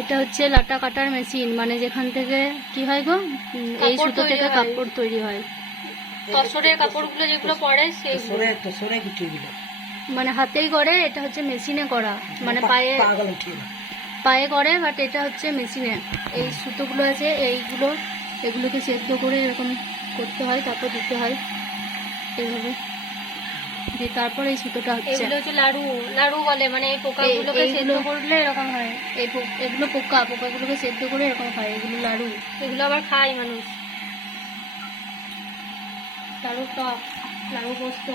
এটা হচ্ছে লাটা কাটার মেশিন মানে যেখান থেকে কি হয় গো? এই সুতো থেকে কাপড় তৈরি হয়। তসরের কাপড়গুলো যেগুলো পরে সেই সরে তো সরে কিছু গুলো। মানে হাতেই করে এটা হচ্ছে মেশিনে করা মানে পায়ে উঠে গেল পায়ে করে বাট এটা হচ্ছে মেশিনে। এই সুতোগুলো আছে এইগুলো এগুলোকে সেদ্ধ করে এরকম করতে হয় তারপর দিতে হয়। এইভাবে। দিয়ে তারপর এই সুতোটা হচ্ছে। এগুলো হচ্ছে লাড়ু লাড়ু বলে মানে এই পোকাগুলোকে সেদ্ধ করলে এরকম হয়। এই এগুলো পোকা পোকাগুলোকে সেদ্ধ করে এরকম হয় এগুলো লাড়ু। এগুলো আবার খায় মানুষ। লাড়ু টক লাড়ু পোস্ত।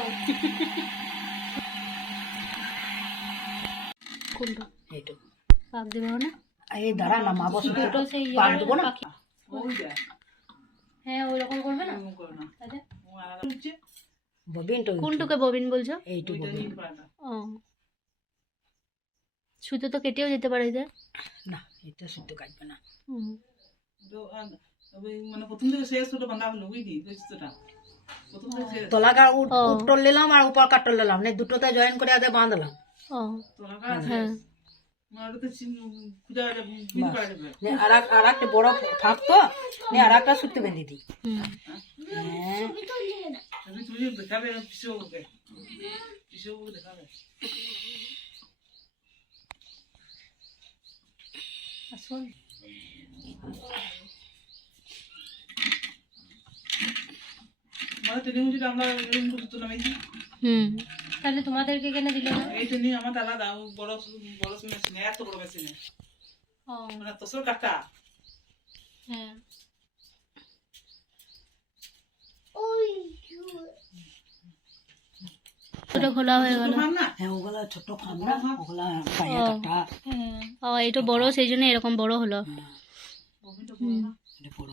কোনটা? এইটু। পাক দেবে না? এই দাঁড়া না মা বসে দুটো সেই পাক দেবো না? হ্যাঁ ওই রকম করবে না? তাহলে? ববিন তো কোনটুকে ববিন বলছো? এইটু ববিন। ও। সুতো তো কেটেও যেতে পারে যে না এটা সুতো কাটবে না। মানে প্রথম থেকে শেষ হলো বুঝলি? তলাকার। নিলাম আর উপর কাটর নিলাম না দুটোতে জয়েন করে আগে বাঁধলাম। হ্যাঁ। মানে তো চিন- খুঁজে যাবে বুঝতে পারা যাবে। নে আর এক- আর একটা বড় ফাঁক তো। আর একটা সুতো বেঁধে দিই। পিসিওকে দেখাবে আসুন মানে ট্রেনিং যদি আমরা এরকম করতে নামাইছি হুম তাহলে তোমাদেরকে কেন দিল না এই ট্রেনিং আমার আলাদা বড় বড় মেশিন এত বড় মেশিন ও মানে তোসর কাটা হ্যাঁ ওটা খোলা হয়ে গেল। হ্যাঁ ছোট হ্যাঁ। এটা বড় সেই জন্য এরকম বড় হলো। বড়